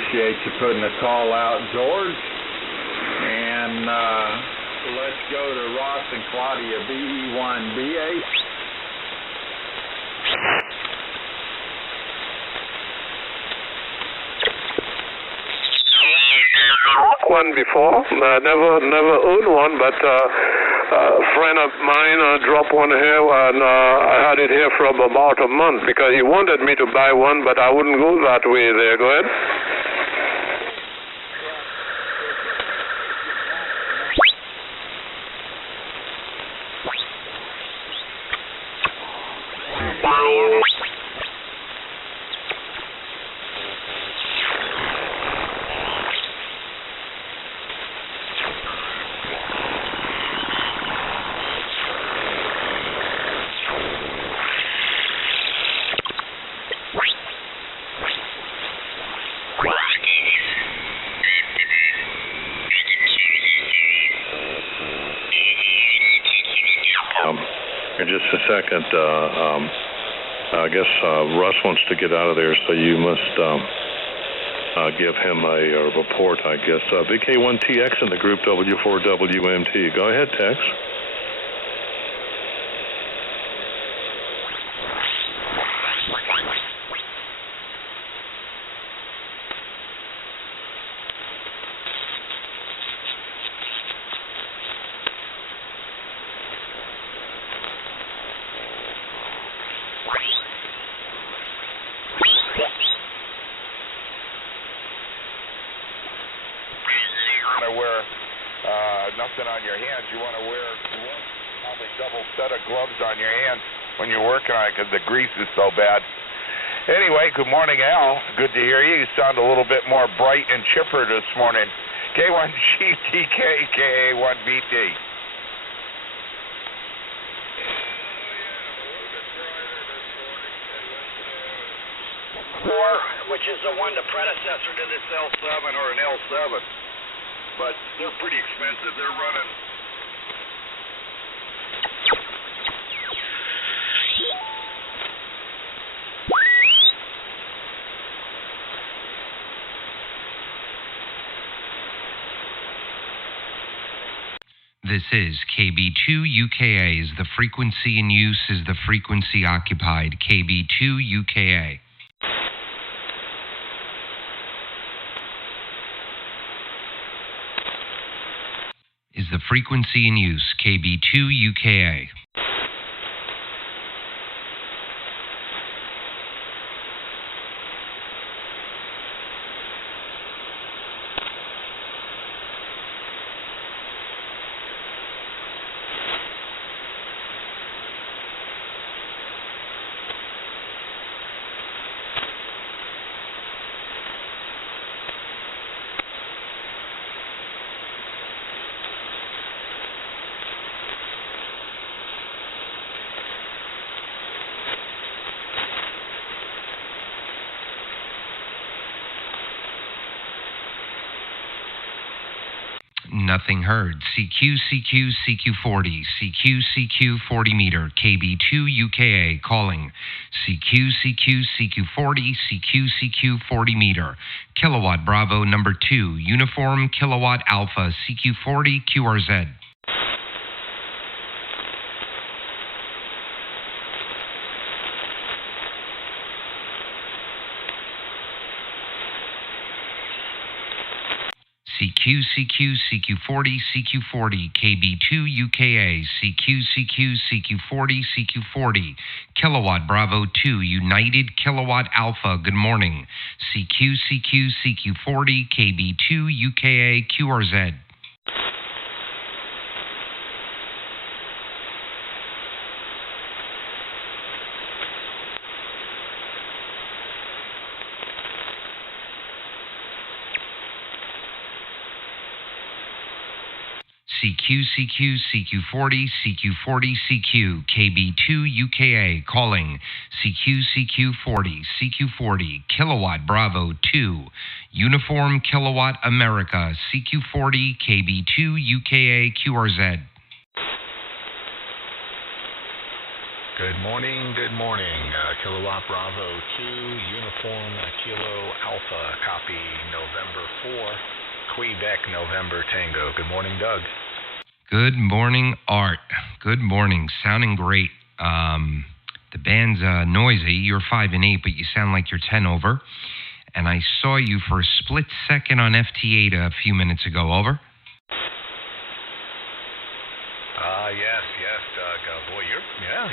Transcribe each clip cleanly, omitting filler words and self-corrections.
appreciate you putting the call out, George. And let's go to Ross and Claudia, BE1BA. One before, never owned one, but a friend of mine dropped one here, and I had it here for about a month because he wanted me to buy one, but I wouldn't go that way there. Go ahead. In just a second, I guess Russ wants to get out of there, so you must give him a report, I guess. VK1TX in the group W4WMT. Go ahead, Tex. Wear nothing on your hands. You want to wear gloves, probably double set of gloves on your hands when you're working on it because the grease is so bad. Anyway, good morning, Al. Good to hear you. You sound a little bit more bright and chipper this morning. K1GTK, KA1BT. Which is the one, the predecessor to this L7 or an L7. But they're pretty expensive. They're running. This is KB2 UKA. Is the frequency in use? Is the frequency occupied? KB2 UKA. Is the frequency in use? KB2 UKA. Nothing heard. CQ, CQ, CQ40, CQ, CQ 40 meter, KB2 UKA calling. CQ, CQ, CQ40, CQ, CQ 40 meter. Kilowatt Bravo number 2, Uniform Kilowatt Alpha, CQ40 QRZ. CQ, CQ, CQ40, CQ40, KB2 UKA, CQ, CQ, CQ40, CQ40, Kilowatt Bravo 2, United Kilowatt Alpha, good morning. CQ, CQ, CQ40, KB2 UKA, QRZ. CQ, CQ, CQ40, CQ40, CQ, KB2 UKA, calling. CQ, CQ40, CQ40, Kilowatt Bravo 2, Uniform Kilowatt America, CQ40, KB2 UKA, QRZ. Good morning, Kilowatt Bravo 2, Uniform Kilo Alpha, copy November 4, Quebec, November Tango. Good morning, Doug. Good morning, Art. Good morning. Sounding great. The band's noisy. You're 5 and 8, but you sound like you're 10 over. And I saw you for a split second on FT8 a few minutes ago. Over. Yes, Doug. Boy,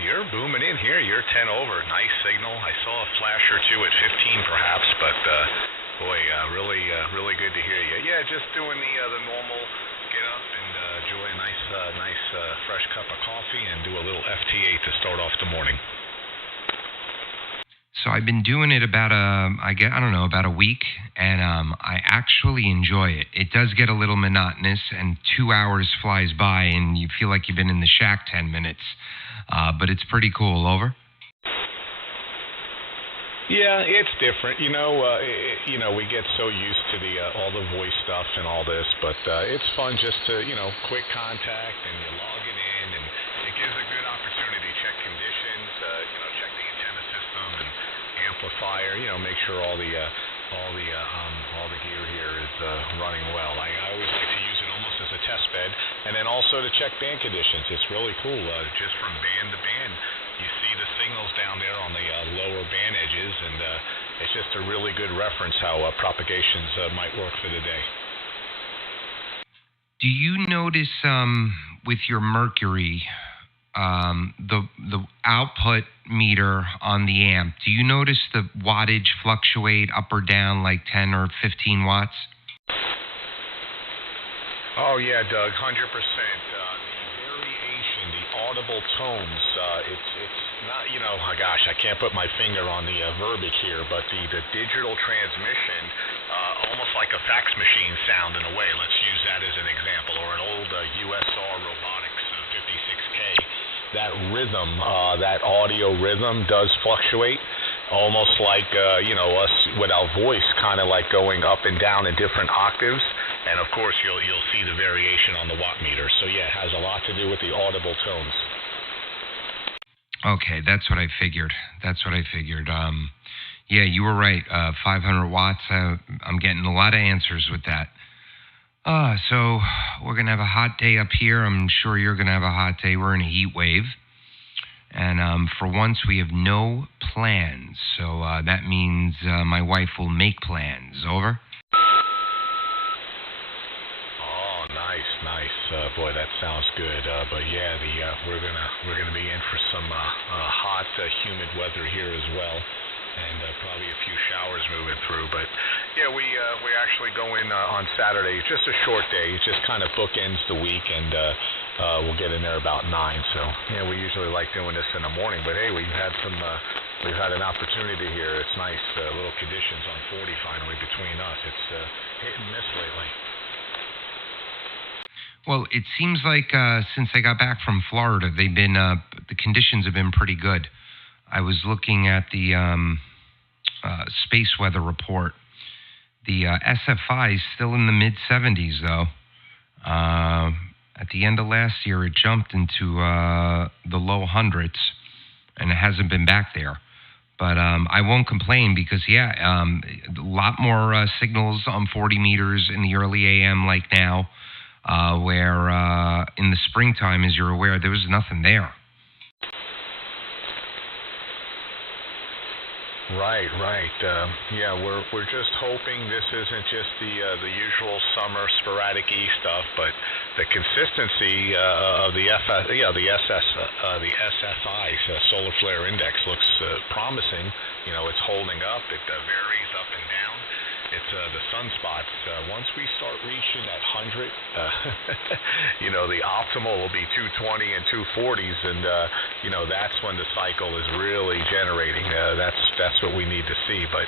you're booming in here. You're 10 over. Nice signal. I saw a flash or two at 15, perhaps, but boy, really good to hear you. Yeah, just doing the normal. Get up and enjoy a nice fresh cup of coffee and do a little FT8 to start off the morning. So I've been doing it about a week, and I actually enjoy it. It does get a little monotonous, and 2 hours flies by, and you feel like you've been in the shack 10 minutes. But it's pretty cool. Over. Yeah, it's different. We get so used to all the voice stuff and all this, but it's fun just to, quick contact and you log it in, and it gives a good opportunity to check conditions, check the antenna system and amplifier, make sure all the gear here is running well. I always like to use it almost as a test bed, and then also to check band conditions. It's really cool, just from band to band. You see the signals down there on the lower band edges, and it's just a really good reference how propagations might work for the day. Do you notice with your Mercury, the output meter on the amp, do you notice the wattage fluctuate up or down like 10 or 15 watts? Oh, yeah, Doug, 100%. Audible tones, it's not, I can't put my finger on the verbiage here, but the digital transmission, almost like a fax machine sound in a way. Let's use that as an example, or an old USR Robotics 56K. That rhythm, that audio rhythm does fluctuate, almost like, us with our voice kind of like going up and down in different octaves. And of course, you'll see the variation on the watt meter. So yeah, it has a lot to do with the audible tones. Okay, that's what I figured. Yeah, you were right. 500 watts. I'm getting a lot of answers with that. So we're gonna have a hot day up here. I'm sure you're gonna have a hot day. We're in a heat wave, and for once we have no plans. So that means my wife will make plans. Over. Nice. Boy, that sounds good. But yeah, we're gonna be in for some hot, humid weather here as well, and probably a few showers moving through. But yeah, we actually go in on Saturday. It's just a short day. It just kind of bookends the week, and we'll get in there about 9. So yeah, we usually like doing this in the morning. But hey, we've had an opportunity here. It's nice. Little conditions on 40 finally between us. It's hit and miss lately. Well, it seems like since I got back from Florida, they've been the conditions have been pretty good. I was looking at the space weather report. The SFI is still in the mid-70s, though. At the end of last year, it jumped into the low hundreds, and it hasn't been back there. But I won't complain because, a lot more signals on 40 meters in the early AM like now. Where in the springtime, as you're aware, there was nothing there. Right. Yeah, we're just hoping this isn't just the usual summer sporadic stuff, but the consistency of the SFI, solar flare index, looks promising. It's holding up. It varies up and down. It's the sunspots. Once we start reaching that 100, the optimal will be 220 and 240s, and that's when the cycle is really generating. That's what we need to see. But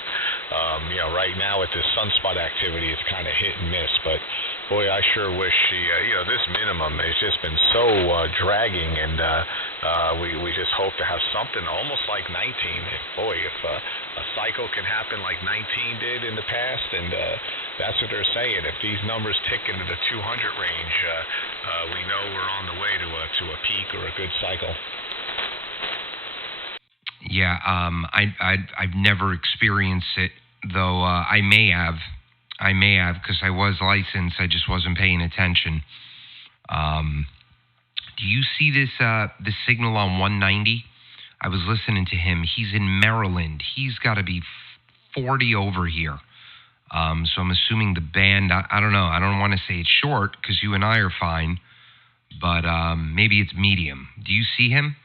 right now with this sunspot activity, it's kind of hit and miss. But boy, I sure wish this minimum has just been so dragging, and we just hope to have something almost like 19. If a cycle can happen like 19 did in the past, and that's what they're saying. If these numbers tick into the 200 range, we know we're on the way to a peak or a good cycle. Yeah, I've never experienced it, though I may have because I was licensed. I just wasn't paying attention. Do you see this signal on 190? I was listening to him. He's in Maryland. He's got to be 40 over here. So I'm assuming the band, I don't know. I don't want to say it's short because you and I are fine, but maybe it's medium. Do you see him?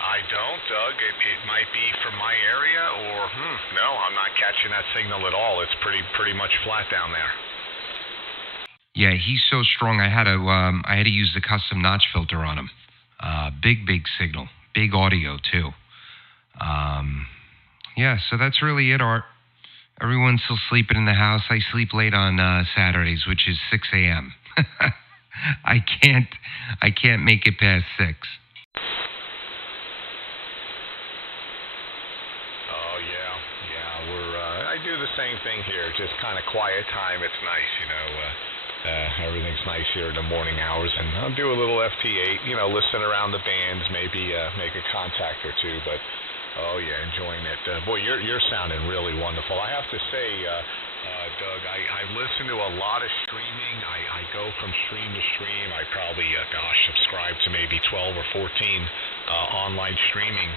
I don't, Doug. It might be from my area, or no, I'm not catching that signal at all. It's pretty much flat down there. Yeah, he's so strong. I had to use the custom notch filter on him. Big signal, big audio too. Yeah, so that's really it, Art. Everyone's still sleeping in the house. I sleep late on Saturdays, which is 6 a.m. I can't make it past 6. Oh yeah. I do the same thing here. Just kind of quiet time. It's nice, you know. Everything's nice here in the morning hours, and I'll do a little FT8. You know, listen around the bands, maybe make a contact or two, but. Oh yeah, enjoying it. Boy, you're sounding really wonderful. I have to say, Doug, I listen to a lot of streaming. I go from stream to stream. I probably, subscribe to maybe 12 or 14 online streaming,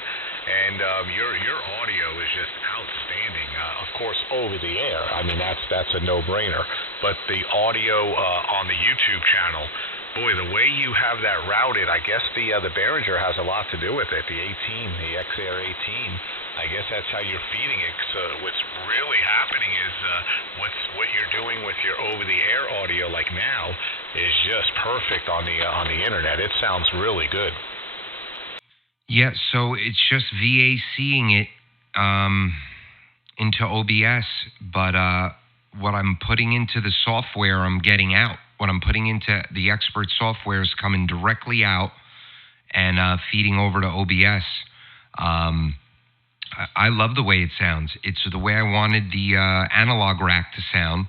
and your audio is just outstanding. Of course, over the air. I mean, that's a no-brainer. But the audio on the YouTube channel. Boy, the way you have that routed, I guess the Behringer has a lot to do with it. The 18, the XAir 18, I guess that's how you're feeding it. So what's really happening is what you're doing with your over-the-air audio, like now, is just perfect on the internet. It sounds really good. Yeah, so it's just VACing it into OBS, but what I'm putting into the software, I'm getting out. What I'm putting into the expert software is coming directly out and feeding over to OBS. I love the way it sounds. It's the way I wanted the analog rack to sound.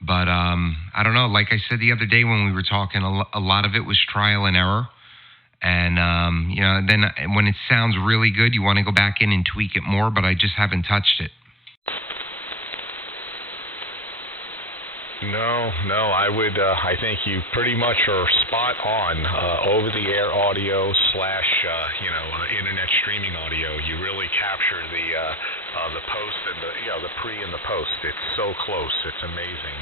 But I don't know. Like I said the other day when we were talking, a lot of it was trial and error. And, then when it sounds really good, you want to go back in and tweak it more, but I just haven't touched it. No, I think you pretty much are spot on. Over-the-air audio / internet streaming audio. You really capture the post and the pre and the post. It's so close. It's amazing.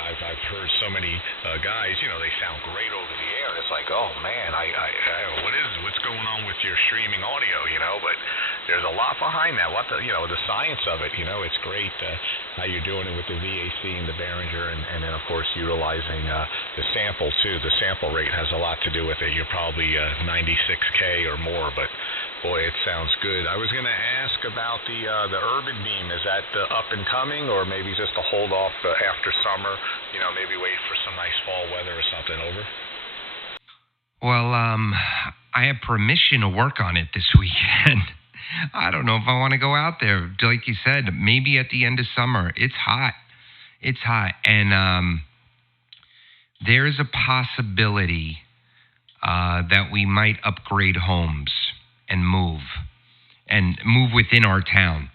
I've heard so many guys. They sound great over the air. It's like, oh man, what's going on with your streaming audio? But there's a lot behind that. The science of it. It's great how you're doing it with the VAC and the Behringer, and then of course utilizing the sample too. The sample rate has a lot to do with it. You're probably 96K or more, but boy, it sounds good. I was going to ask about the Urban Beam. Is that up and coming, or maybe just a hold off after summer? Maybe wait for some nice fall weather or something. Over. Well, I have permission to work on it this weekend. I don't know if I want to go out there. Like you said, maybe at the end of summer. It's hot. And there is a possibility that we might upgrade homes and move within our town.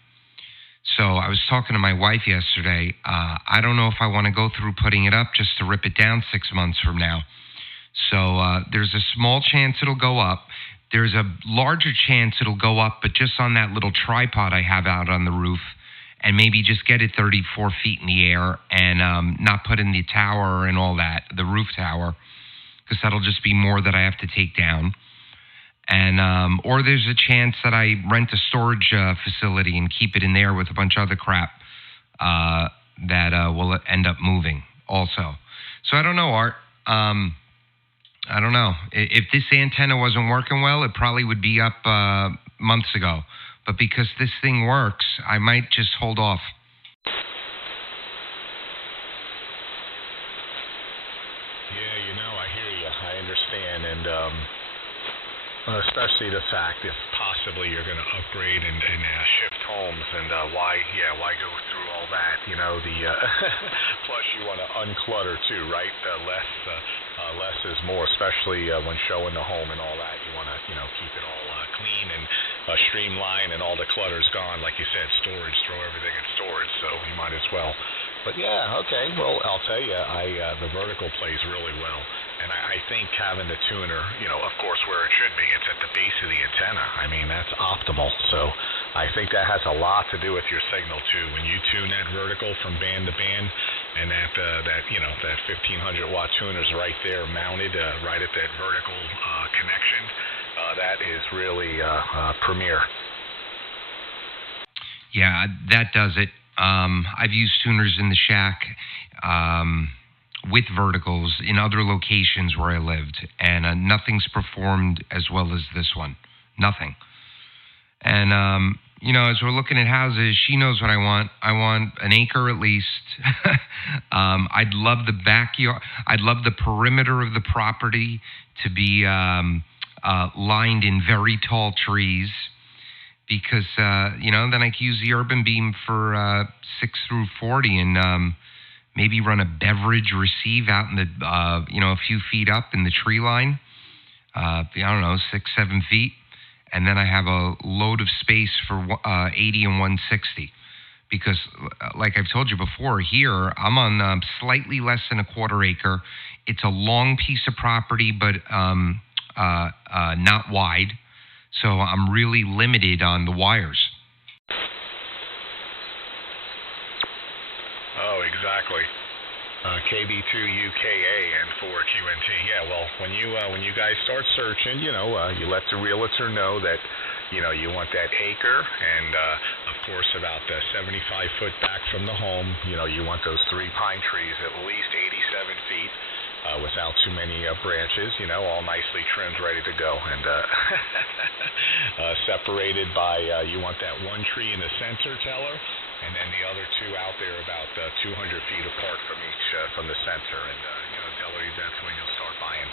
So I was talking to my wife yesterday. I don't know if I want to go through putting it up just to rip it down 6 months from now. So there's a small chance it'll go up. There's a larger chance it'll go up, but just on that little tripod I have out on the roof, and maybe just get it 34 feet in the air and not put in the tower and all that, the roof tower, because that'll just be more that I have to take down. And or there's a chance that I rent a storage facility and keep it in there with a bunch of other crap that will end up moving also. So I don't know, Art. I don't know. If this antenna wasn't working well, it probably would be up months ago. But because this thing works, I might just hold off. Yeah, I hear you. I understand. And especially the fact if possibly you're going to upgrade and shift homes, and why go through all that? Plus you want to unclutter too, right? less is more, especially when showing the home and all that. You want to, keep it all clean and streamlined, and all the clutter's gone. Like you said, storage, throw everything in storage, so you might as well. But yeah, okay. Well, I'll tell you, the vertical plays really well. And I think having the tuner, of course, where it should be, it's at the base of the antenna. I mean, that's optimal. So I think that has a lot to do with your signal, too. When you tune that vertical from band to band, and that 1500 watt tuner's right there mounted right at that vertical connection, that is really premier. Yeah, that does it. I've used tuners in the shack with verticals in other locations where I lived, and nothing's performed as well as this one. Nothing. And, as we're looking at houses, she knows what I want. I want an acre at least. I'd love the backyard. I'd love the perimeter of the property to be lined in very tall trees, because, then I could use the urban beam for 6 through 40 and maybe run a beverage receive out in the, a few feet up in the tree line. 6-7 feet. And then I have a load of space for 80 and 160. Because, like I've told you before, here I'm on slightly less than a quarter acre. It's a long piece of property, but not wide. So I'm really limited on the wires. Oh, exactly. KB2 UKA and 4QNT. Yeah, well, when you guys start searching, you let the realtor know that, you want that acre, and of course about 75 foot back from the home. You want those 3 pine trees at least 87 feet. Without too many branches, all nicely trimmed, ready to go, and separated by, you want that one tree in the center, Teller, and then the other 2 out there about 200 feet apart from each, from the center, and, Teller, that's when you'll start buying.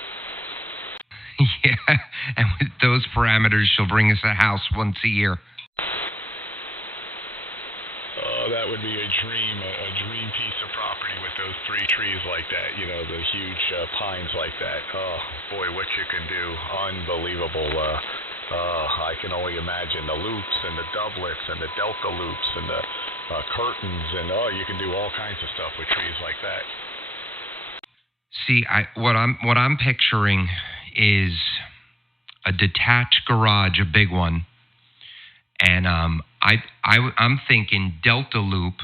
Yeah, and with those parameters, she'll bring us a house once a year. Oh, that would be a dream piece of property with those 3 trees like that, the huge pines like that. Oh, boy, what you can do. Unbelievable. I can only imagine the loops and the doublets and the delta loops and the curtains, and you can do all kinds of stuff with trees like that. See, what I'm picturing is a detached garage, a big one. And I'm thinking delta loop,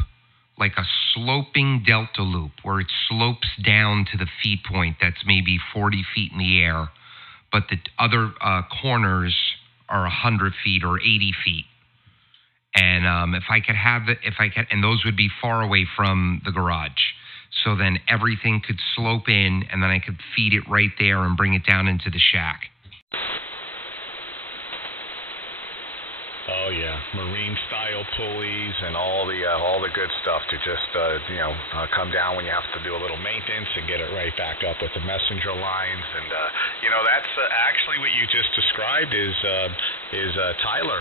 like a sloping delta loop where it slopes down to the feed point that's maybe 40 feet in the air, but the other corners are 100 feet or 80 feet. And and those would be far away from the garage. So then everything could slope in, and then I could feed it right there and bring it down into the shack. Oh yeah, marine style pulleys and all the good stuff to just come down when you have to do a little maintenance and get it right back up with the messenger lines, and that's actually what you just described is Tyler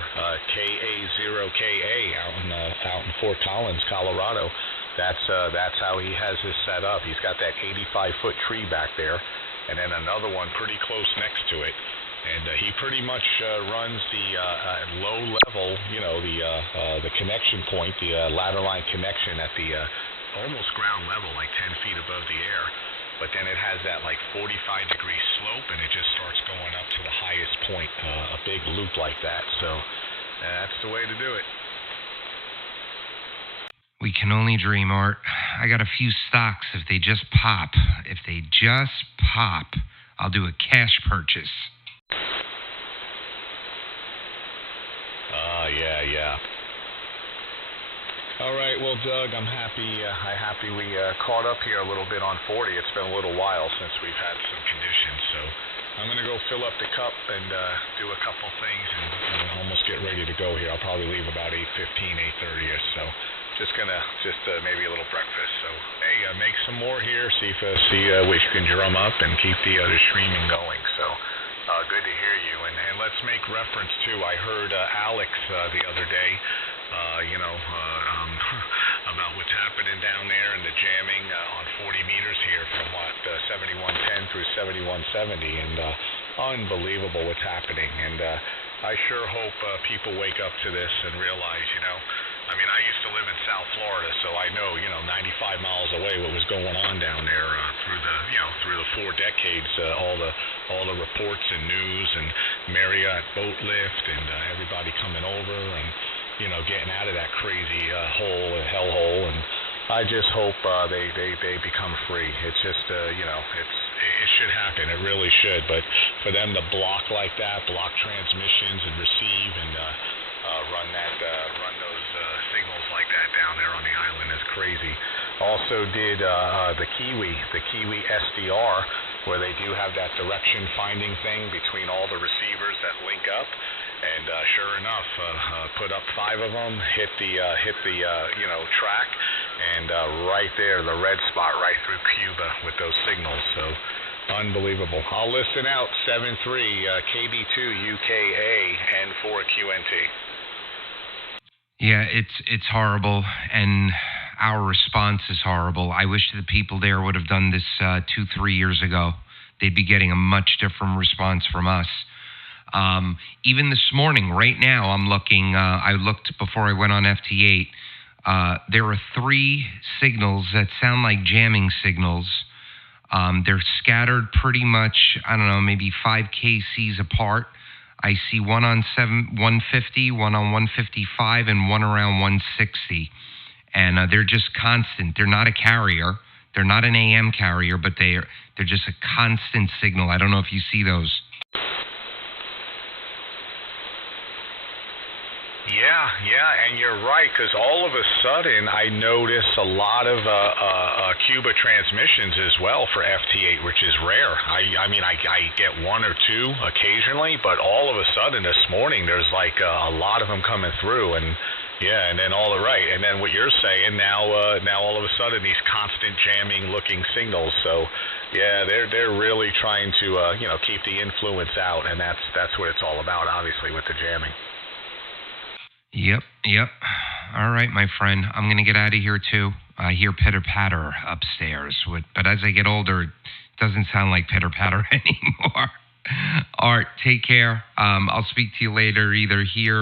KA0KA out in Fort Collins, Colorado. That's how he has his set up. He's got that 85-foot tree back there, and then another one pretty close next to it. And he pretty much runs the low level, the connection point, the ladder line connection at the almost ground level, like 10 feet above the air. But then it has that like 45-degree slope, and it just starts going up to the highest point, a big loop like that. So that's the way to do it. We can only dream, Art. I got a few stocks. If they just pop, I'll do a cash purchase. Yeah. All right, well, Doug, I'm happy we caught up here a little bit on 40. It's been a little while since we've had some conditions, so I'm going to go fill up the cup and do a couple things and almost get ready to go here. I'll probably leave about 8:15, 8:30 or so. Just maybe a little breakfast. So, hey, make some more here. See what you can drum up and keep the streaming going. So, good to hear you. And let's make reference to, I heard Alex the other day, about what's happening down there and the jamming on 40 meters here from 7110 through 7170, and unbelievable what's happening. And I sure hope people wake up to this and realize, I mean, I used to live in South Florida, so I know, 95 miles away what was going on down there through the 4 decades, all the reports and news and Marriott boat lift and everybody coming over and, getting out of that crazy hellhole. And I just hope they become free. It's just, it should happen. It really should. But for them to block like that, block transmissions and receive and run those signals like that down there on the island is crazy. Also did the Kiwi SDR, where they do have that direction finding thing between all the receivers that link up. And sure enough, put up 5 of them, hit the track, and right there, the red spot right through Cuba with those signals. So unbelievable. I'll listen out 73 KB2 UKA and 4 QNT. Yeah, it's horrible, and our response is horrible. I wish the people there would have done this 2-3 years ago. They'd be getting a much different response from us. Even this morning, right now, I'm looking, I looked before I went on FT8, there are 3 signals that sound like jamming signals. They're scattered pretty much, I don't know, maybe 5 kcs apart. I see one on 150, one on 155, and one around 160. And they're just constant. They're not a carrier. They're not an AM carrier, but they're just a constant signal. I don't know if you see those. Yeah, and you're right, because all of a sudden I notice a lot of Cuba transmissions as well for FT8, which is rare. I mean, I get 1 or 2 occasionally, but all of a sudden this morning there's like a lot of them coming through, and yeah, and then all right, and then what you're saying now all of a sudden these constant jamming looking signals. So yeah, they're really trying to keep the influence out, and that's what it's all about, obviously, with the jamming. Yep. All right, my friend. I'm going to get out of here, too. I hear pitter-patter upstairs. But as I get older, it doesn't sound like pitter-patter anymore. Art, take care. I'll speak to you later, either here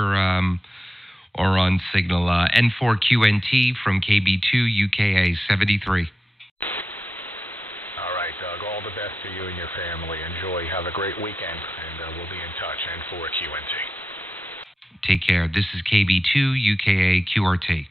or on Signal. N4QNT from KB2 UKA 73. All right, Doug. All the best to you and your family. Enjoy. Have a great weekend, and we'll be in touch. N4QNT. Take care. This is KB2 UKA QRT.